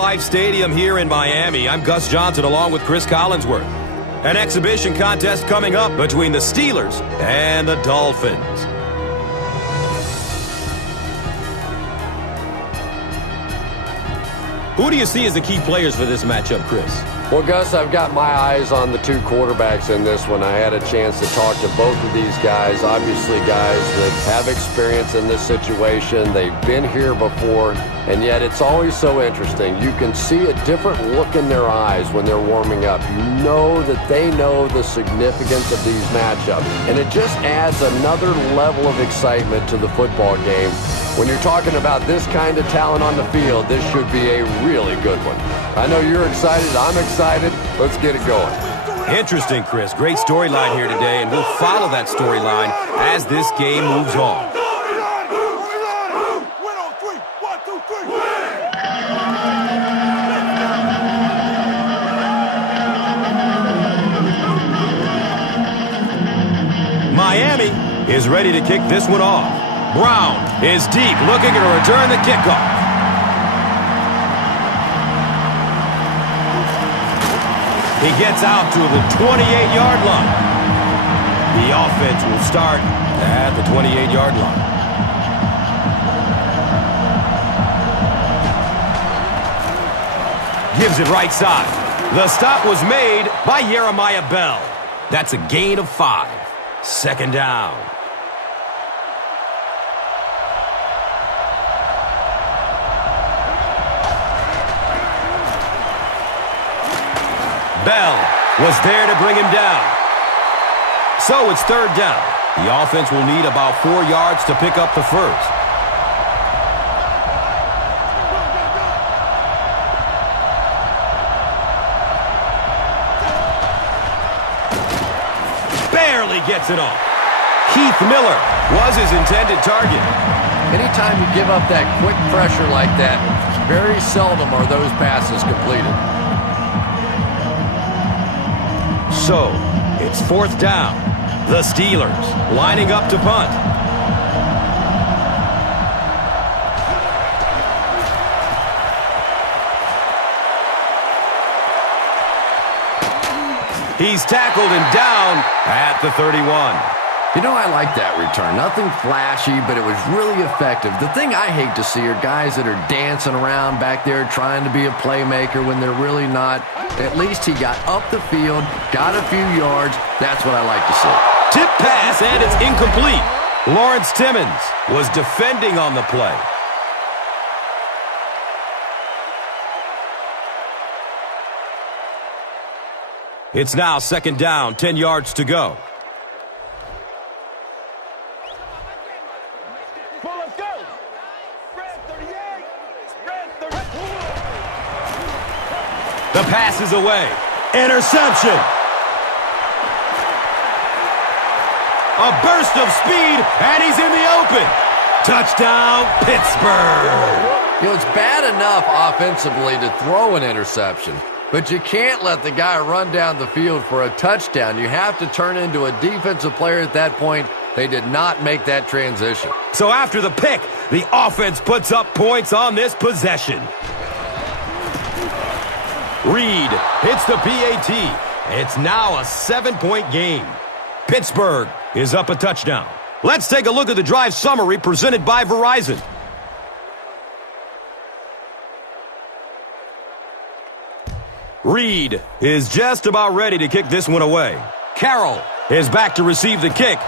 Life Stadium here in Miami. I'm Gus Johnson along with Chris Collinsworth. An exhibition contest coming up between the Steelers and the Dolphins. Who do you see as the key players for this matchup, Chris? Well, Gus, I've got my eyes on the two quarterbacks in this one. I had a chance to talk to both of these guys, obviously guys that have experience in this situation. They've been here before, and yet it's always so interesting. You can see a different look in their eyes when they're warming up. You know that they know the significance of these matchups, and it just adds another level of excitement to the football game. When you're talking about this kind of talent on the field, this should be a really good one. I know you're excited. I'm excited. Let's get it going. Interesting, Chris. Great storyline here today, and we'll follow that storyline as this game moves on. Miami is ready to kick this one off. Brown is deep, looking to return the kickoff. He gets out to the 28-yard line. The offense will start at the 28-yard line. Gives it right side. The stop was made by Jeremiah Bell. That's a gain of 5. Second down. Bell was there to bring him down. So it's third down. The offense will need about 4 yards to pick up the first. Barely gets it off. Keith Miller was his intended target. Anytime you give up that quick pressure like that, very seldom are those passes completed. So, it's fourth down. The Steelers lining up to punt. He's tackled and down at the 31. You know, I like that return. Nothing flashy, but it was really effective. The thing I hate to see are guys that are dancing around back there trying to be a playmaker when they're really not. At least he got up the field, got a few yards. That's what I like to see. Tip pass, and it's incomplete. Lawrence Timmons was defending on the play. It's now second down, 10 yards to go. The pass is away. Interception. A burst of speed, and he's in the open. Touchdown, Pittsburgh. You know, it's bad enough offensively to throw an interception, but you can't let the guy run down the field for a touchdown. You have to turn into a defensive player at that point. They did not make that transition. So after the pick, the offense puts up points on this possession. Reed hits the PAT. It's now a 7-point game. Pittsburgh is up a touchdown. Let's take a look at the drive summary presented by Verizon. Reed is just about ready to kick this one away. Carroll is back to receive the kick.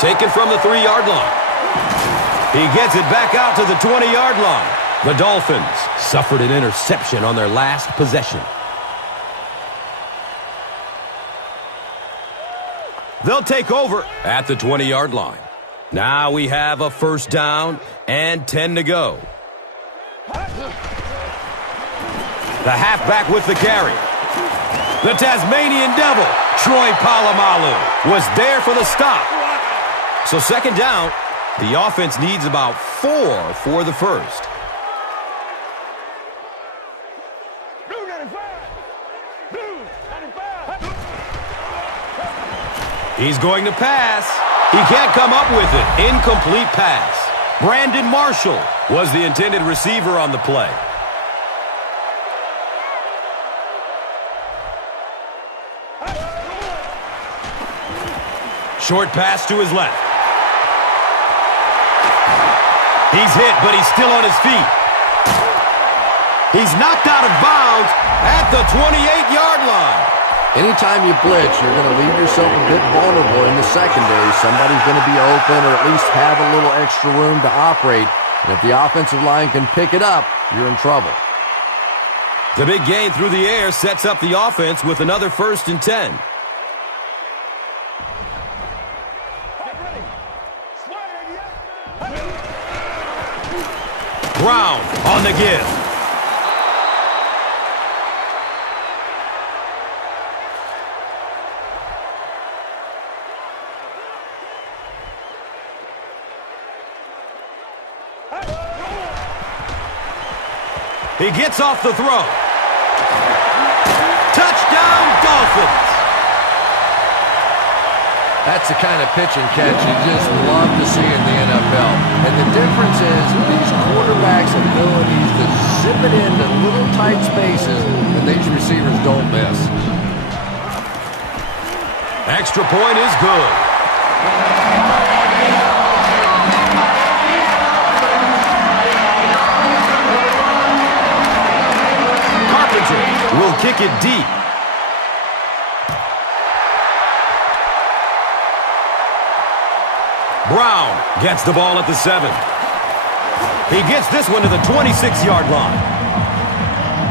Taken from the 3-yard line. He gets it back out to the 20-yard line. The Dolphins suffered an interception on their last possession. They'll take over at the 20-yard line. Now we have a first down and 10 to go. The halfback with the carry. The Tasmanian Devil, Troy Polamalu, was there for the stop. So second down. The offense needs about 4 for the first. He's going to pass. He can't come up with it. Incomplete pass. Brandon Marshall was the intended receiver on the play. Short pass to his left. He's hit, but he's still on his feet. He's knocked out of bounds at the 28-yard line. Anytime you blitz, you're going to leave yourself a bit vulnerable in the secondary. Somebody's going to be open or at least have a little extra room to operate. And if the offensive line can pick it up, you're in trouble. The big gain through the air sets up the offense with another 1st and 10. Brown on the give. He gets off the throw. Touchdown, Dolphins. That's the kind of pitch and catch you just love to see in the NFL. And the difference is these quarterbacks' abilities to zip it into little tight spaces that these receivers don't miss. Extra point is good. Carpenter will kick it deep. Brown gets the ball at the 7. He gets this one to the 26-yard line.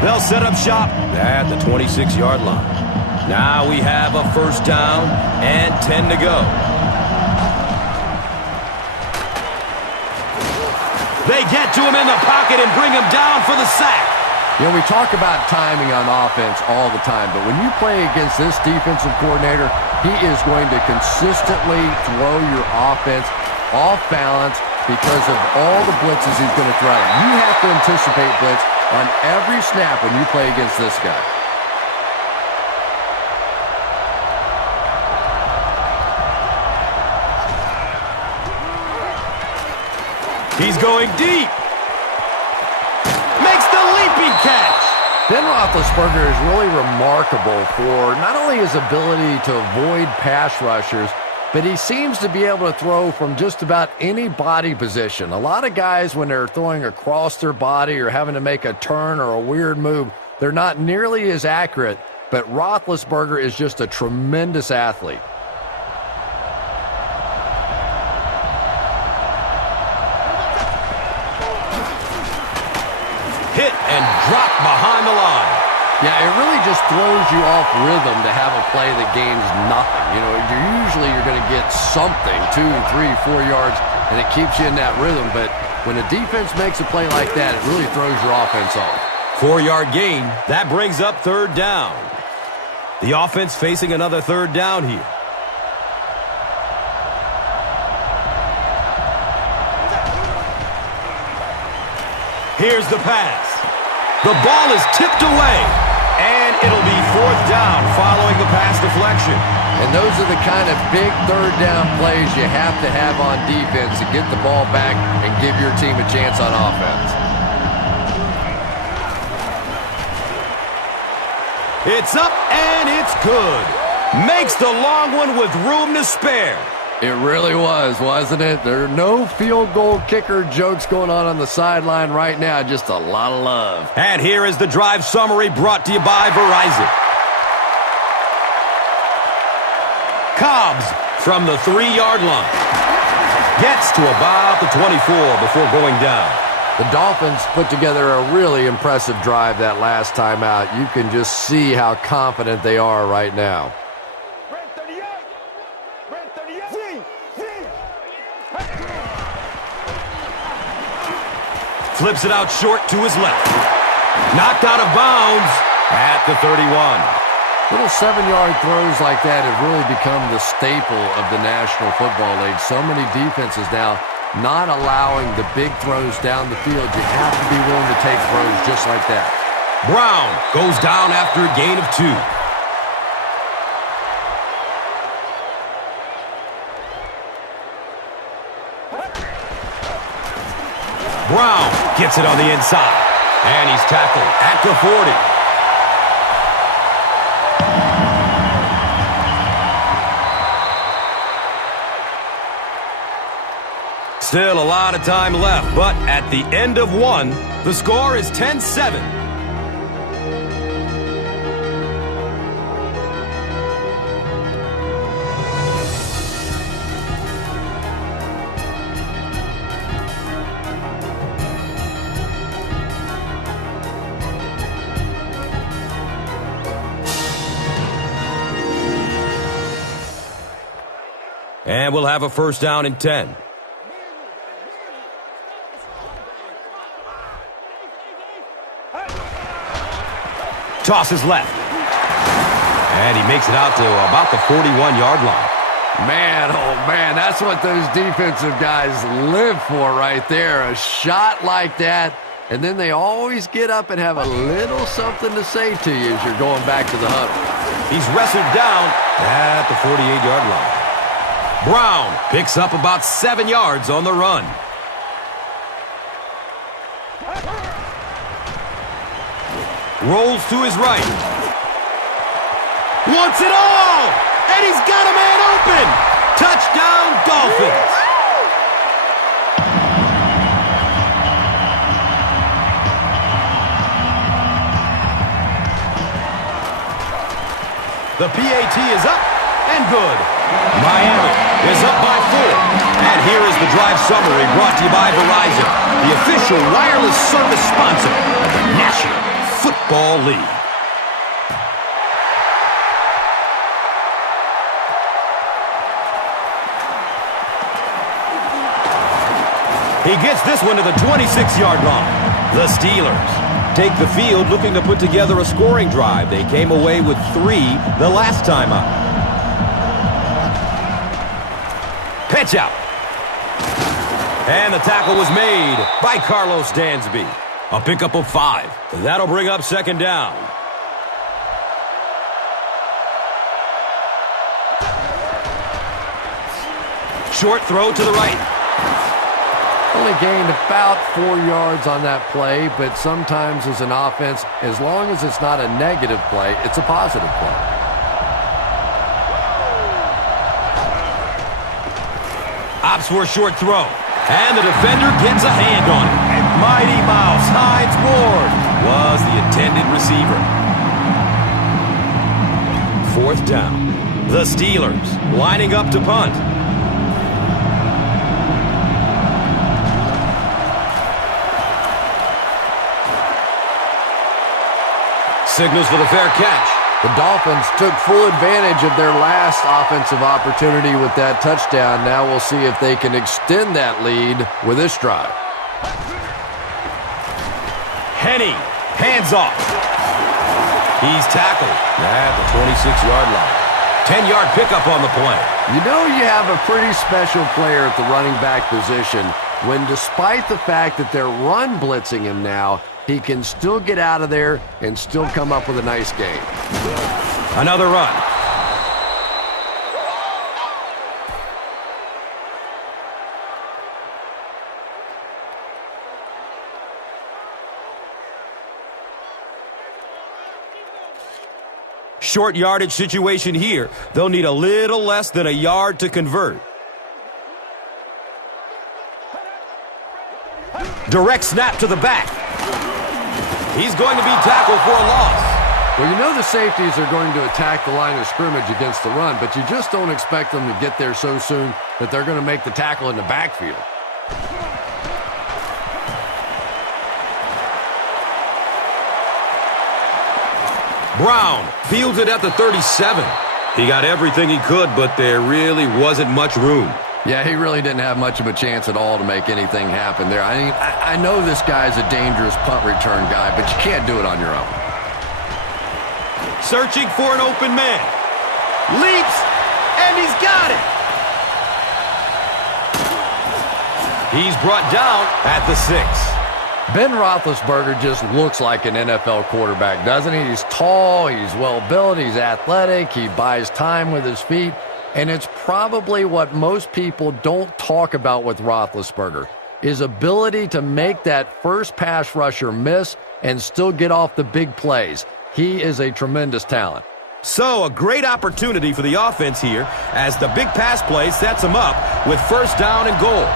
They'll set up shop at the 26-yard line. Now we have a 1st down and 10 to go. They get to him in the pocket and bring him down for the sack. You know, we talk about timing on offense all the time, but when you play against this defensive coordinator, he is going to consistently throw your offense off balance because of all the blitzes he's going to throw. You have to anticipate blitz on every snap when you play against this guy. He's going deep. Makes the leaping catch. Ben Roethlisberger is really remarkable for not only his ability to avoid pass rushers, but he seems to be able to throw from just about any body position. A lot of guys, when they're throwing across their body or having to make a turn or a weird move, they're not nearly as accurate, but Roethlisberger is just a tremendous athlete. Hit and drop behind the line. Yeah, it really just throws you off rhythm to have a play that gains nothing. You know, you're going to get something, 2, 3, 4 yards, and it keeps you in that rhythm. But when a defense makes a play like that, it really throws your offense off. 4-yard gain. That brings up 3rd down. The offense facing another 3rd down here. Here's the pass. The ball is tipped away, and it'll be 4th down following the pass deflection. And those are the kind of big 3rd down plays you have to have on defense to get the ball back and give your team a chance on offense. It's up, and it's good. Makes the long one with room to spare. It really was, wasn't it? There are no field goal kicker jokes going on the sideline right now. Just a lot of love. And here is the drive summary brought to you by Verizon. Cobbs from the 3-yard line. Gets to about the 24 before going down. The Dolphins put together a really impressive drive that last time out. You can just see how confident they are right now. Flips it out short to his left. Knocked out of bounds at the 31. Little 7-yard throws like that have really become the staple of the National Football League. So many defenses now not allowing the big throws down the field. You have to be willing to take throws just like that. Brown goes down after a gain of 2. Brown gets it on the inside. And he's tackled at the 40. Still a lot of time left, but at the end of one, the score is 10-7. And we'll have a first down and 10. Tosses left. And he makes it out to about the 41-yard line. Man, oh man, that's what those defensive guys live for right there. A shot like that, and then they always get up and have a little something to say to you as you're going back to the huddle. He's wrestled down at the 48-yard line. Brown picks up about 7 yards on the run. Rolls to his right. Wants it all! And he's got a man open! Touchdown, Dolphins! The PAT is up and good. Miami is up by 4. And here is the drive summary brought to you by Verizon, the official wireless service sponsor of the National Football League. He gets this one to the 26-yard line. The Steelers take the field looking to put together a scoring drive. They came away with 3 the last time up. Pitch out. And the tackle was made by Carlos Dansby. A pickup of 5. That'll bring up second down. Short throw to the right. Only gained about 4 yards on that play, but sometimes as an offense, as long as it's not a negative play, it's a positive play. Opts for a short throw. And the defender gets a hand on it. Mighty Mouse Hines Ward was the intended receiver. 4th down. The Steelers lining up to punt. Signals for the fair catch. The Dolphins took full advantage of their last offensive opportunity with that touchdown. Now we'll see if they can extend that lead with this drive. Henny, hands off. He's tackled at the 26-yard line. 10-yard pickup on the play. You know you have a pretty special player at the running back position when, despite the fact that they're run blitzing him now, he can still get out of there and still come up with a nice game. Another run. Short yardage situation here. They'll need a little less than a yard to convert. Direct snap to the back. He's going to be tackled for a loss. Well, you know the safeties are going to attack the line of scrimmage against the run, but you just don't expect them to get there so soon that they're going to make the tackle in the backfield. Brown fields it at the 37. He got everything he could, but there really wasn't much room. Yeah, he really didn't have much of a chance at all to make anything happen there. I mean, I know this guy's a dangerous punt return guy, but you can't do it on your own. Searching for an open man. Leaps, and he's got it. He's brought down at the 6. Ben Roethlisberger just looks like an NFL quarterback, doesn't he? He's tall, he's well-built, he's athletic, he buys time with his feet, and it's probably what most people don't talk about with Roethlisberger. is ability to make that first pass rusher miss and still get off the big plays. He is a tremendous talent. So a great opportunity for the offense here as the big pass play sets them up with first down and goal.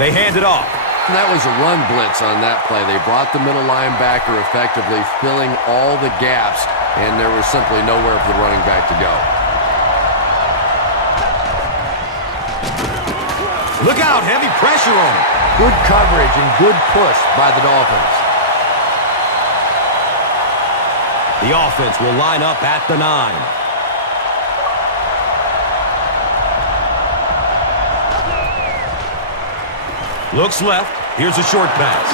They hand it off. And that was a run blitz on that play. They brought the middle linebacker effectively, filling all the gaps, and there was simply nowhere for the running back to go. Look out, heavy pressure on him. Good coverage and good push by the Dolphins. The offense will line up at the 9. Looks left. Here's a short pass.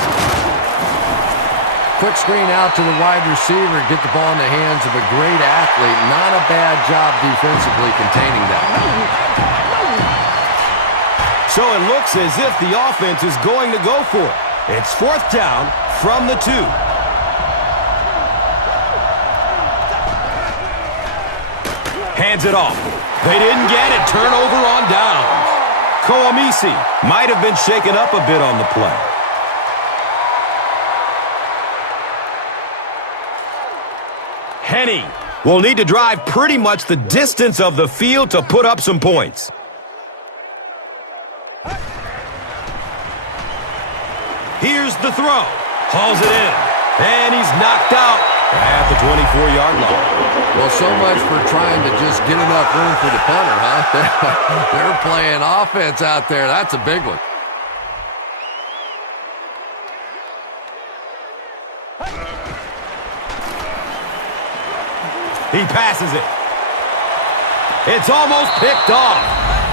Quick screen out to the wide receiver. Get the ball in the hands of a great athlete. Not a bad job defensively containing that. So it looks as if the offense is going to go for it. It's fourth down from the 2. Hands it off. They didn't get it. Turnover on downs. Koamisi might have been shaken up a bit on the play. Henny will need to drive pretty much the distance of the field to put up some points. Here's the throw. Hauls it in. And he's knocked out at the 24-yard line. Well, so much for trying to just get enough room for the punter, huh? They're playing offense out there. That's a big one. He passes it. It's almost picked off.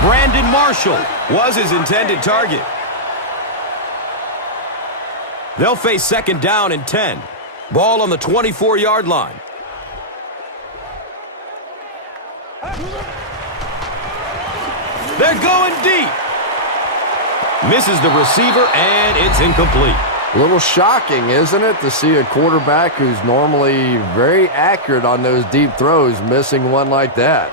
Brandon Marshall was his intended target. They'll face second down and 10. Ball on the 24-yard line. They're going deep. Misses the receiver, and it's incomplete. A little shocking, isn't it, to see a quarterback who's normally very accurate on those deep throws missing one like that.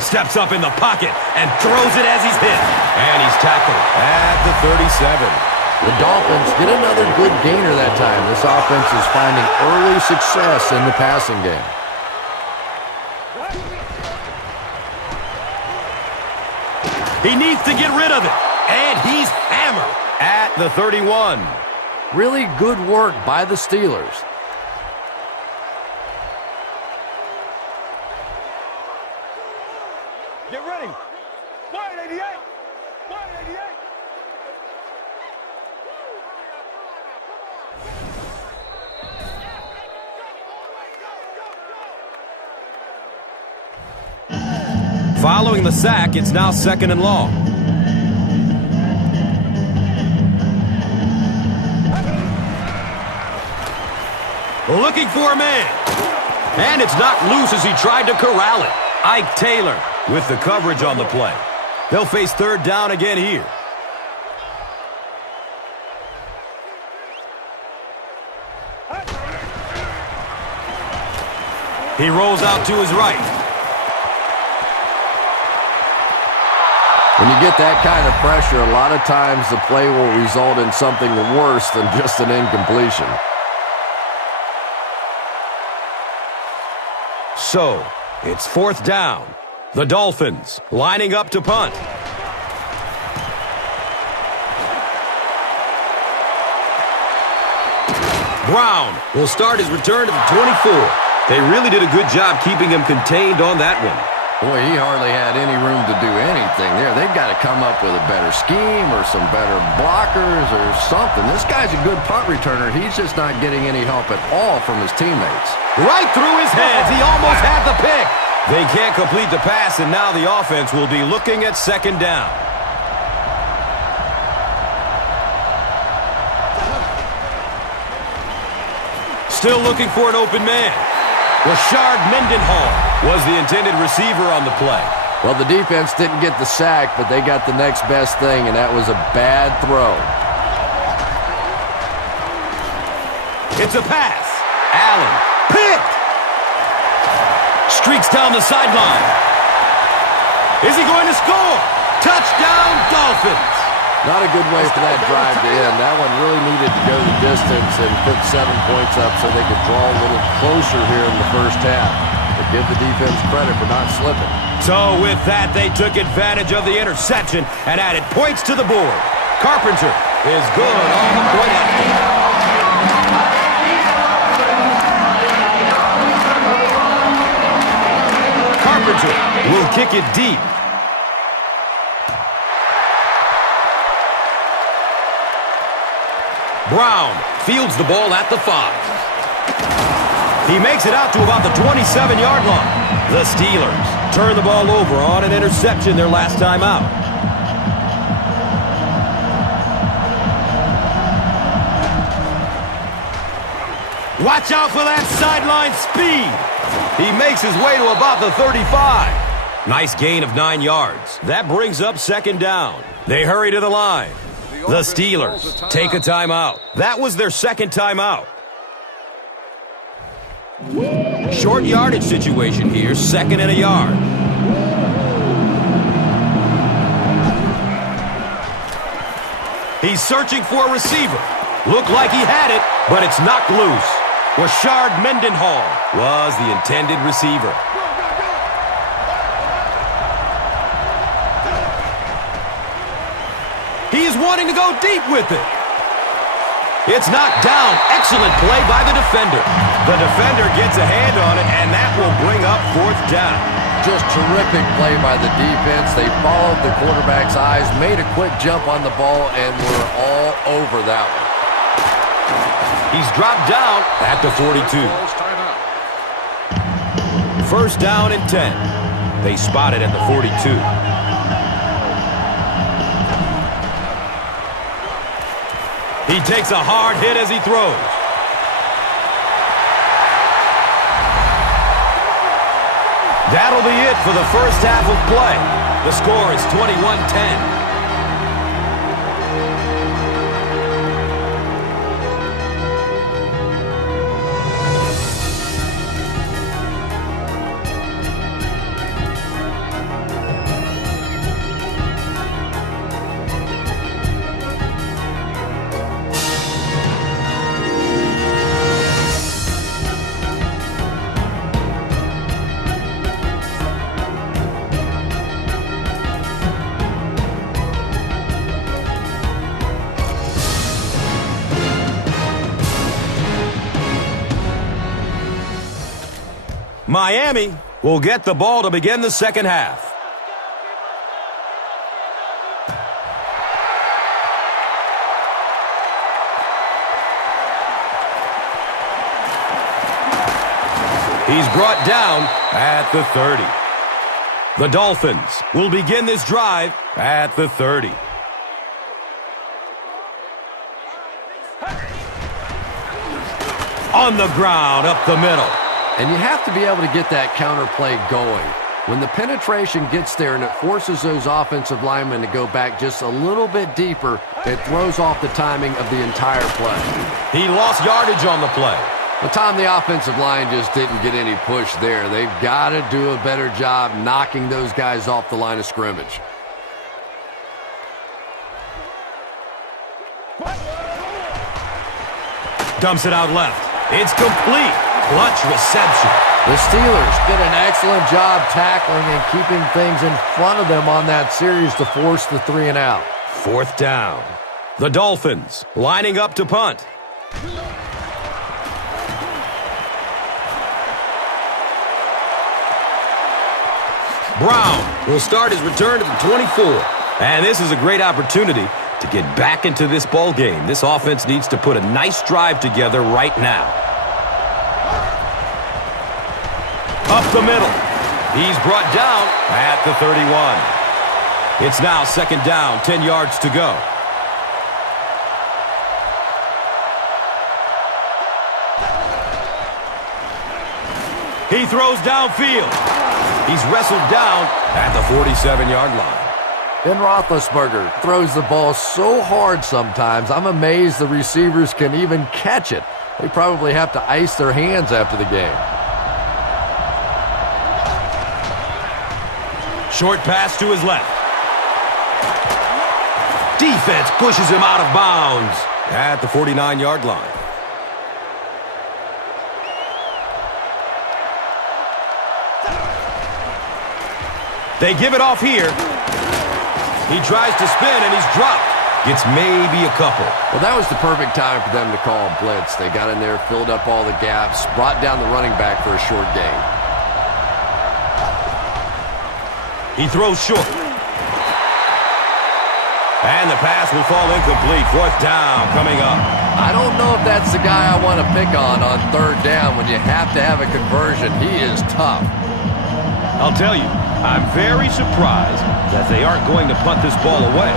Steps up in the pocket and throws it as he's hit. And he's tackled at the 37. The Dolphins get another good gainer that time. This offense is finding early success in the passing game. He needs to get rid of it. And he's hammered at the 31. Really good work by the Steelers. Get ready. 188. 188. Following the sack, it's now second and long. Looking for a man. And it's knocked loose as he tried to corral it. Ike Taylor with the coverage on the play. They'll face third down again here. He rolls out to his right. When you get that kind of pressure, a lot of times the play will result in something worse than just an incompletion. So, it's fourth down. The Dolphins lining up to punt. Brown will start his return to the 24. They really did a good job keeping him contained on that one. Boy, he hardly had any room to do anything there. They've got to come up with a better scheme or some better blockers or something. This guy's a good punt returner. He's just not getting any help at all from his teammates. Right through his hands. He almost had the pick. They can't complete the pass, and now the offense will be looking at second down. Still looking for an open man. Rashard Mendenhall was the intended receiver on the play. Well, the defense didn't get the sack, but they got the next best thing, and that was a bad throw. It's a pass. Allen, picked. Streaks down the sideline. Is he going to score? Touchdown, Dolphins. Not a good way for that drive to end. That one really needed to go the distance and put 7 points up so they could draw a little closer here in the first half. But give the defense credit for not slipping. So with that, they took advantage of the interception and added points to the board. Carpenter is good on the point after. Carpenter will kick it deep. Brown fields the ball at the 5. He makes it out to about the 27-yard line. The Steelers turn the ball over on an interception their last time out. Watch out for that sideline speed. He makes his way to about the 35. Nice gain of 9 yards. That brings up second down. They hurry to the line. The Steelers take a timeout. That was their second timeout. Short yardage situation here, 2nd and a yard. He's searching for a receiver. Looked like he had it, but it's knocked loose. Rashard Mendenhall was the intended receiver. He's wanting to go deep with it. It's knocked down. Excellent play by the defender. The defender gets a hand on it, and that will bring up 4th down. Just terrific play by the defense. They followed the quarterback's eyes, made a quick jump on the ball, and were all over that one. He's dropped down at the 42. 1st down and 10. They spot it at the 42. He takes a hard hit as he throws. That'll be it for the first half of play. The score is 21-10. Miami will get the ball to begin the second half. He's brought down at the 30. The Dolphins will begin this drive at the 30. On the ground, up the middle. And you have to be able to get that counter play going. When the penetration gets there and it forces those offensive linemen to go back just a little bit deeper, it throws off the timing of the entire play. He lost yardage on the play. The time the offensive line just didn't get any push there. They've got to do a better job knocking those guys off the line of scrimmage. Dumps it out left. It's complete. Clutch reception. The Steelers did an excellent job tackling and keeping things in front of them on that series to force the 3 and out. 4th down. The Dolphins lining up to punt. Brown will start his return to the 24. And this is a great opportunity to get back into this ball game. This offense needs to put a nice drive together right now. Up the middle. He's brought down at the 31. It's now 2nd down, 10 yards to go. He throws downfield. He's wrestled down at the 47-yard line. Ben Roethlisberger throws the ball so hard sometimes, I'm amazed the receivers can even catch it. They probably have to ice their hands after the game. Short pass to his left. Defense pushes him out of bounds at the 49-yard line. They give it off here. He tries to spin, and he's dropped. Gets maybe a couple. Well, that was the perfect time for them to call a blitz. They got in there, filled up all the gaps, brought down the running back for a short gain. He throws short. And the pass will fall incomplete. Fourth down coming up. I don't know if that's the guy I want to pick on third down when you have to have a conversion. He is tough. I'll tell you, I'm very surprised that they aren't going to punt this ball away.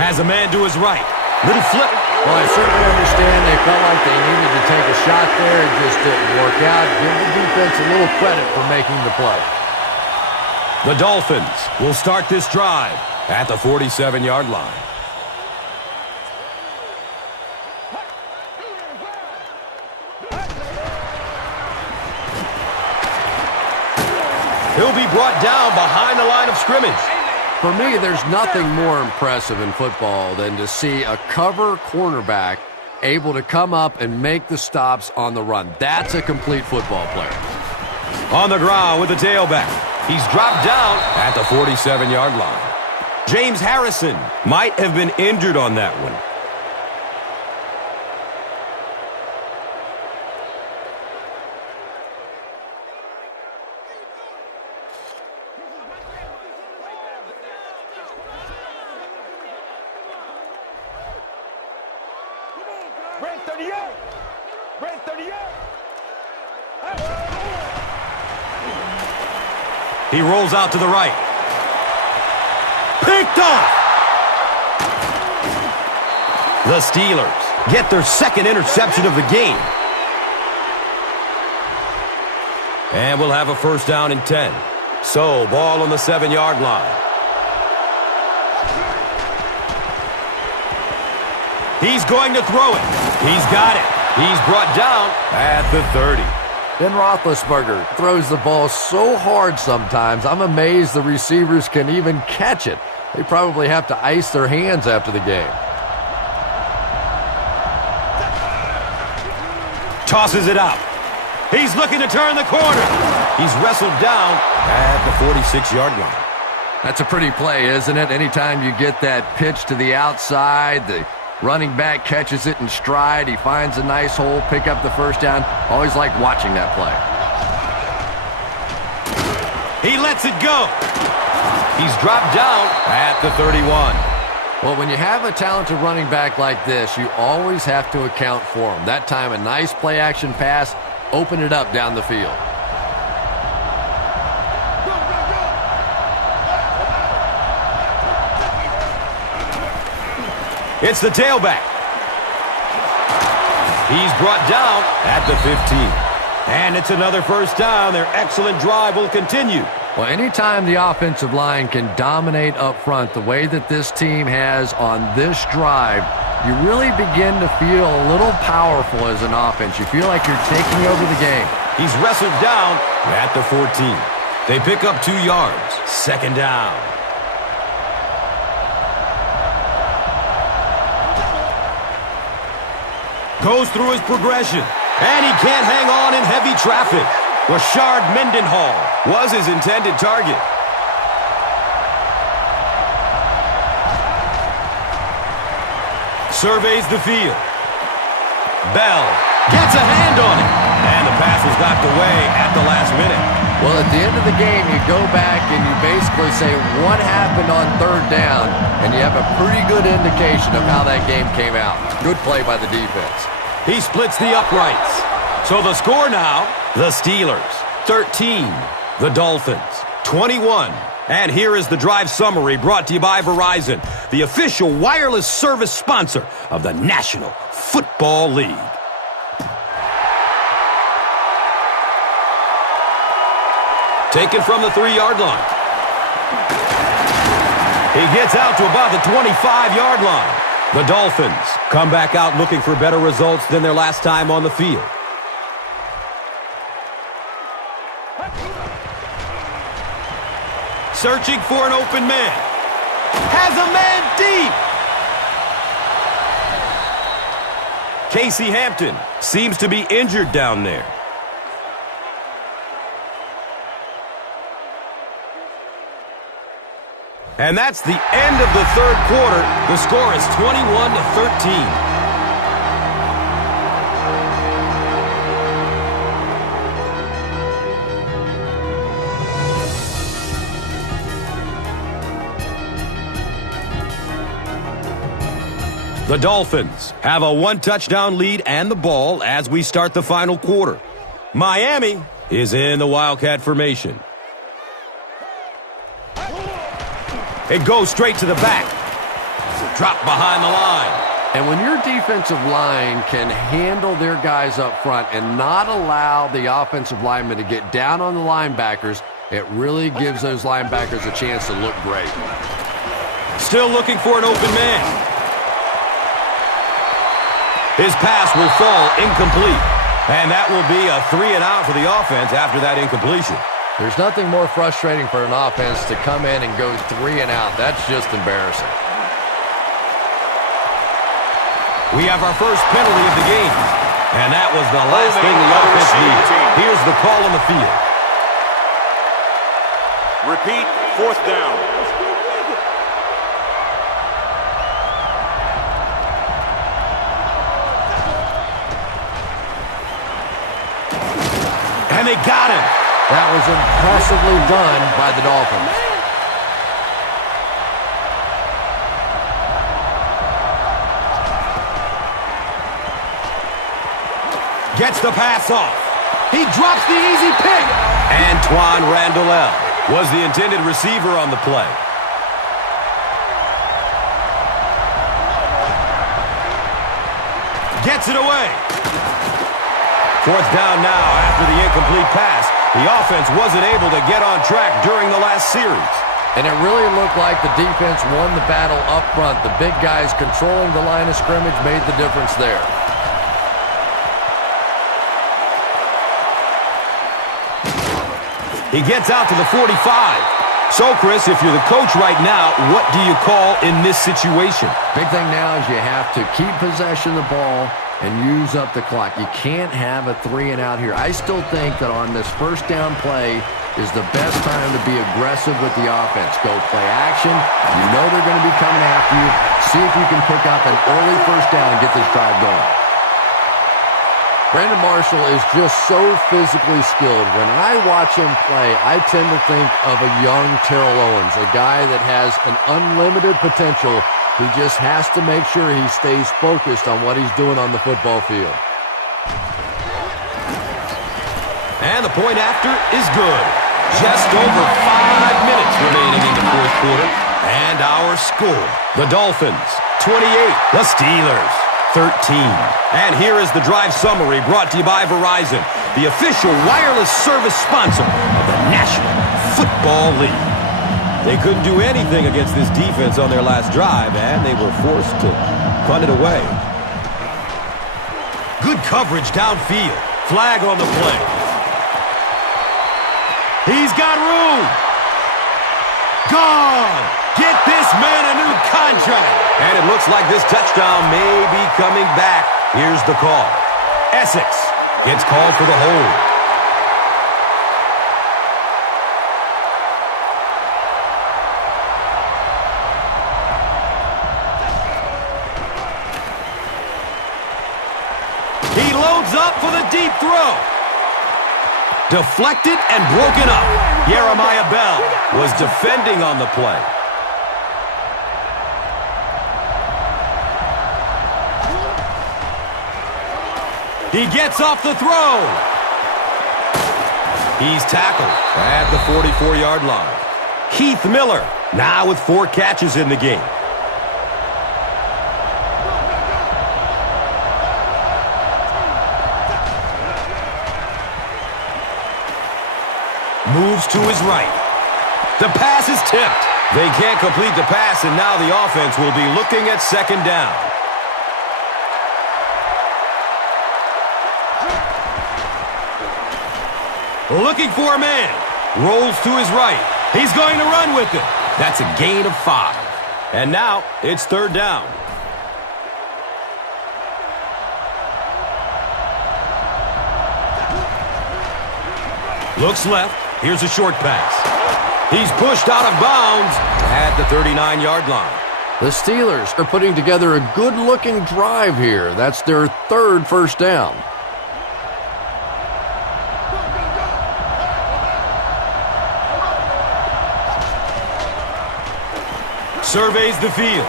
Has a man to his right. Little flip. Well, I certainly understand they felt like they needed to take a shot there. It just didn't work out. Give the defense a little credit for making the play. The Dolphins will start this drive at the 47-yard line. He'll be brought down behind the line of scrimmage. For me, there's nothing more impressive in football than to see a cover cornerback able to come up and make the stops on the run. That's a complete football player. On the ground with the tailback. He's dropped down at the 47-yard line. James Harrison might have been injured on that one. Red 38. Red 38. He rolls out to the right. Picked off! The Steelers get their second interception of the game. And we'll have a first down and 10. So, ball on the 7-yard line. He's going to throw it. He's got it. He's brought down at the 30. Ben Roethlisberger throws the ball so hard sometimes, I'm amazed the receivers can even catch it. They probably have to ice their hands after the game. Tosses it out. He's looking to turn the corner. He's wrestled down at the 46-yard line. That's a pretty play, isn't it? Anytime you get that pitch to the outside, the running back catches it in stride. He finds a nice hole, pick up the first down. Always like watching that play. He lets it go. He's dropped down at the 31. Well, when you have a talented running back like this, you always have to account for him. That time, a nice play-action pass, open it up down the field. It's the tailback. He's brought down at the 15. And it's another first down. Their excellent drive will continue. Well, anytime the offensive line can dominate up front the way that this team has on this drive, you really begin to feel a little powerful as an offense. You feel like you're taking over the game. He's wrestled down at the 14. They pick up 2 yards. Second down. Goes through his progression, and he can't hang on in heavy traffic. Rashard Mendenhall was his intended target. Surveys the field. Bell gets a hand on it, and the pass was knocked away at the last minute. Well, at the end of the game, you go back and you basically say what happened on third down, and you have a pretty good indication of how that game came out. Good play by the defense. He splits the uprights. So the score now, the Steelers 13, the Dolphins 21. And here is the drive summary brought to you by Verizon, the official wireless service sponsor of the National Football League. Taken from the 3-yard line. He gets out to about the 25-yard line. The Dolphins come back out looking for better results than their last time on the field. Searching for an open man. Has a man deep. Casey Hampton seems to be injured down there. And that's the end of the third quarter. The score is 21-13. The Dolphins have a one-touchdown lead and the ball as we start the final quarter. Miami is in the Wildcat formation. It goes straight to the back. Drop behind the line. And when your defensive line can handle their guys up front and not allow the offensive linemen to get down on the linebackers, it really gives those linebackers a chance to look great. Still looking for an open man. His pass will fall incomplete. And that will be a 3-and-out for the offense after that incompletion. There's nothing more frustrating for an offense to come in and go 3-and-out. That's just embarrassing. We have our first penalty of the game. And that was the last thing the offense needed. Here's the call on the field. Repeat, fourth down. And they got him. That was impressively done by the Dolphins. Gets the pass off. He drops the easy pick. Antoine Randall was the intended receiver on the play. Gets it away. Fourth down now after the incomplete pass. The offense wasn't able to get on track during the last series. And it really looked like the defense won the battle up front. The big guys controlling the line of scrimmage made the difference there. He gets out to the 45. So, Chris, if you're the coach right now, what do you call in this situation? Big thing now is you have to keep possession of the ball and use up the clock. You can't have a 3-and-out here. I still think that on this first down play is the best time to be aggressive with the offense. Go play action. You know they're going to be coming after you. See if you can pick up an early first down and get this drive going. Brandon Marshall is just so physically skilled. When I watch him play, I tend to think of a young Terrell Owens, a guy that has an unlimited potential who just has to make sure he stays focused on what he's doing on the football field. And the point after is good. Just over 5 minutes remaining in the fourth quarter. And our score, the Dolphins, 28, the Steelers, 13. And here is the drive summary brought to you by Verizon, the official wireless service sponsor of the National Football League. They couldn't do anything against this defense on their last drive, and they were forced to punt it away. Good coverage downfield. Flag on the play. He's got room. Gone. Get this man a new contract. And it looks like this touchdown may be coming back. Here's the call. Essex gets called for the hold. He loads up for the deep throw. Deflected and broken up. Jeremiah Bell was defending on the play. He gets off the throw. He's tackled at the 44-yard line. Keith Miller now with 4 catches in the game. Moves to his right. The pass is tipped. They can't complete the pass, and now the offense will be looking at second down. Looking for a man. Rolls to his right. He's going to run with it. That's a gain of 5. And now it's third down. Looks left. Here's a short pass. He's pushed out of bounds at the 39-yard line. The Steelers are putting together a good-looking drive here. That's their third first down. Surveys the field.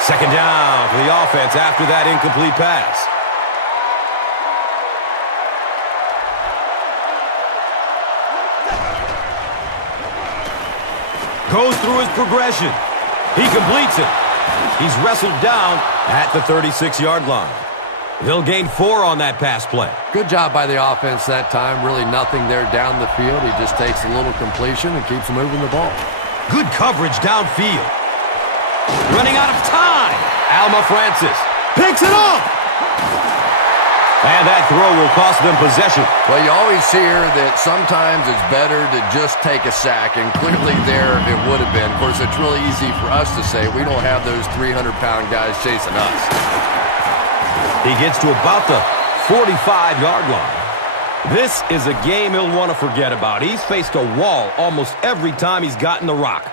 Second down for the offense after that incomplete pass. Goes through his progression. He completes it. He's wrestled down at the 36-yard line. He'll gain 4 on that pass play. Good job by the offense that time. Really nothing there down the field. He just takes a little completion and keeps moving the ball. Good coverage downfield. Running out of time. Alma Francis picks it off. And that throw will cost them possession. Well, you always hear that sometimes it's better to just take a sack, and clearly there it would have been. Of course, it's really easy for us to say we don't have those 300-pound guys chasing us. He gets to about the 45-yard line. This is a game he'll want to forget about. He's faced a wall almost every time he's gotten the rock.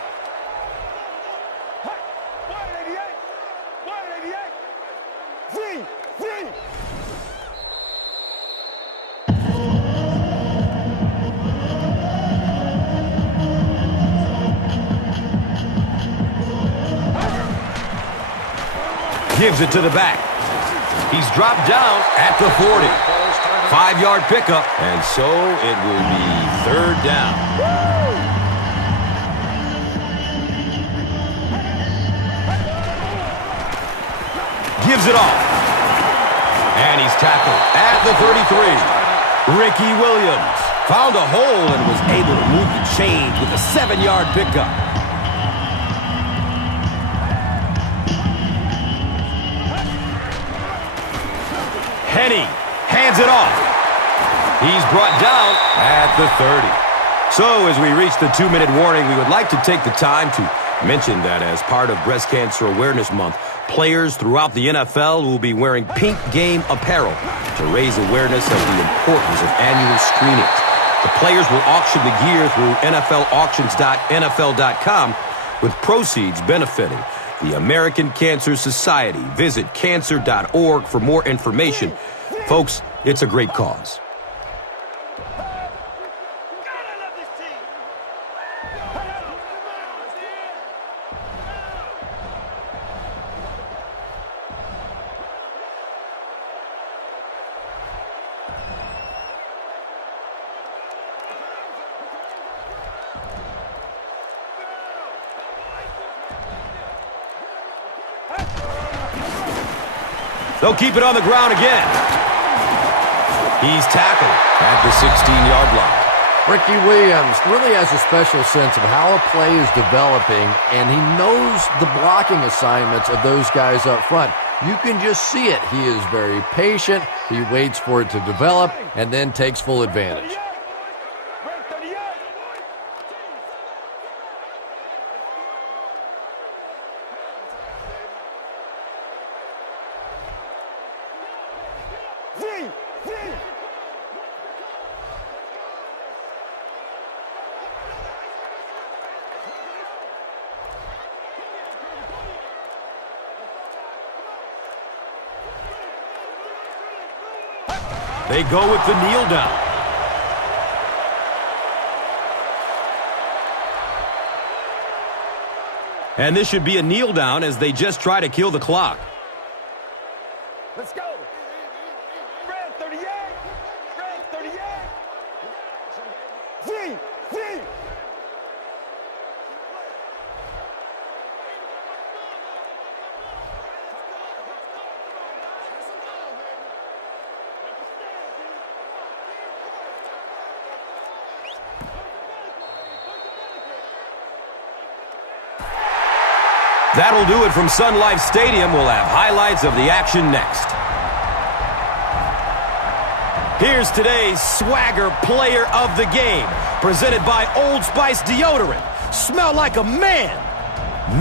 Gives it to the back. He's dropped down at the 40. 5-yard pickup, and so it will be third down. Gives it off. And he's tackled at the 33. Ricky Williams found a hole and was able to move the chains with a 7-yard pickup. Henny hands it off. He's brought down at the 30. So as we reach the 2-minute warning, we would like to take the time to mention that as part of Breast Cancer Awareness Month, players throughout the NFL will be wearing pink game apparel to raise awareness of the importance of annual screenings. The players will auction the gear through NFLauctions.nfl.com with proceeds benefiting the American Cancer Society. Visit cancer.org for more information. Folks, it's a great cause. They'll keep it on the ground again. He's tackled at the 16-yard line. Ricky Williams really has a special sense of how a play is developing, and he knows the blocking assignments of those guys up front. You can just see it. He is very patient. He waits for it to develop and then takes full advantage. They go with the kneel down. And this should be a kneel down as they just try to kill the clock. Let's go. Red 38. Red 38. V. That'll do it from Sun Life Stadium. We'll have highlights of the action next. Here's today's Swagger Player of the Game, presented by Old Spice Deodorant. Smell like a man.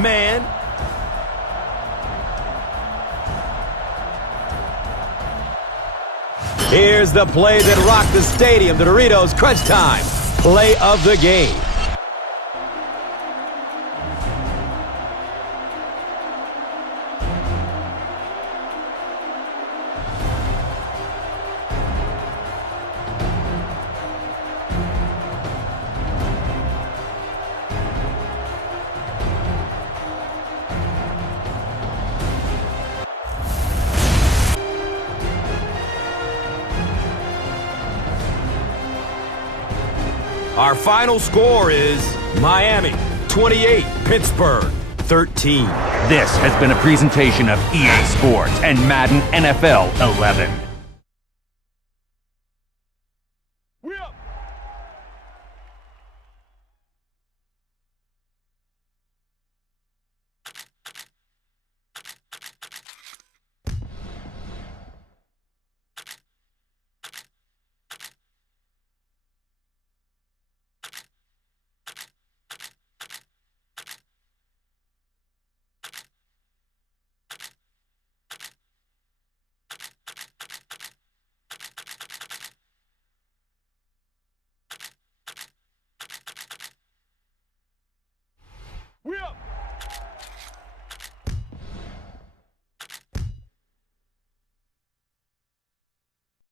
Man. Here's the play that rocked the stadium, the Doritos Crunch Time Play of the Game. Our final score is Miami 28, Pittsburgh 13. This has been a presentation of EA Sports and Madden NFL 11.